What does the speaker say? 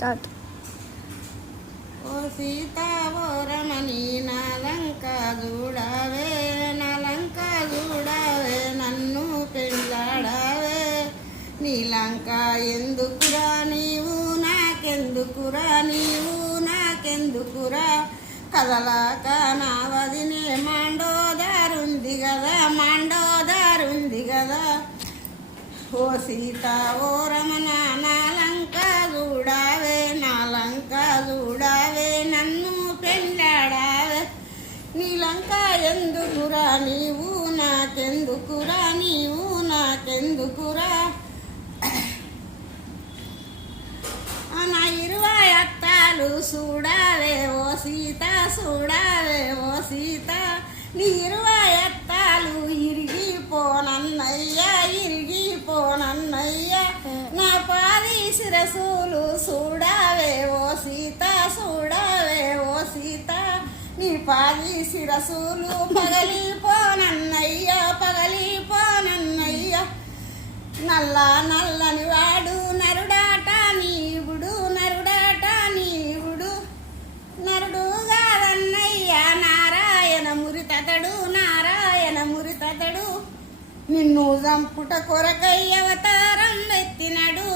Start. ఓ సీత ఓ రమణి నాలంక చూడవే, నాలంక చూడవే, నన్ను పెళ్ళాడవే. నీలంక ఎందుకురా నీవు నాకెందుకురా, నీవు నాకెందుకురా. కదలాక నా వదినే మాండోదారుంది కదా, మాండోదారుంది కదా. ఓ సీత ఓ రమణ నాలంక చూడవే, నాలంక చూడవే, నన్ను పెళ్ళాడవే. నీలంక ఎందుకురా నీవు నాకెందుకురా, నీవు నాకెందుకురా. నా 20 అత్తాలు చూడవే ఓ సీత, చూడవే ఓ సీత. నీ 20 అత్తాలు ఇరిగిపోనన్నయ్యా, ఇరిగిపోనన్నయ్యా. నా పాది శిరసులు చూడవే ఓ సీత, చూడవే ఓ సీత. నీ పాది శిరసులు పగలిపోనన్నయ్యా, పగలిపోనన్నయ్యా. నల్ల నల్లని వాడు నరుడాట నీవుడు, నరుడాట నీవుడు. నరుడు కాదన్నయ్యా నారాయణ మురితతడు, నారాయణ మురితతడు. నిన్ను చంపుట కొరకై అవతారం ఎత్తినడు.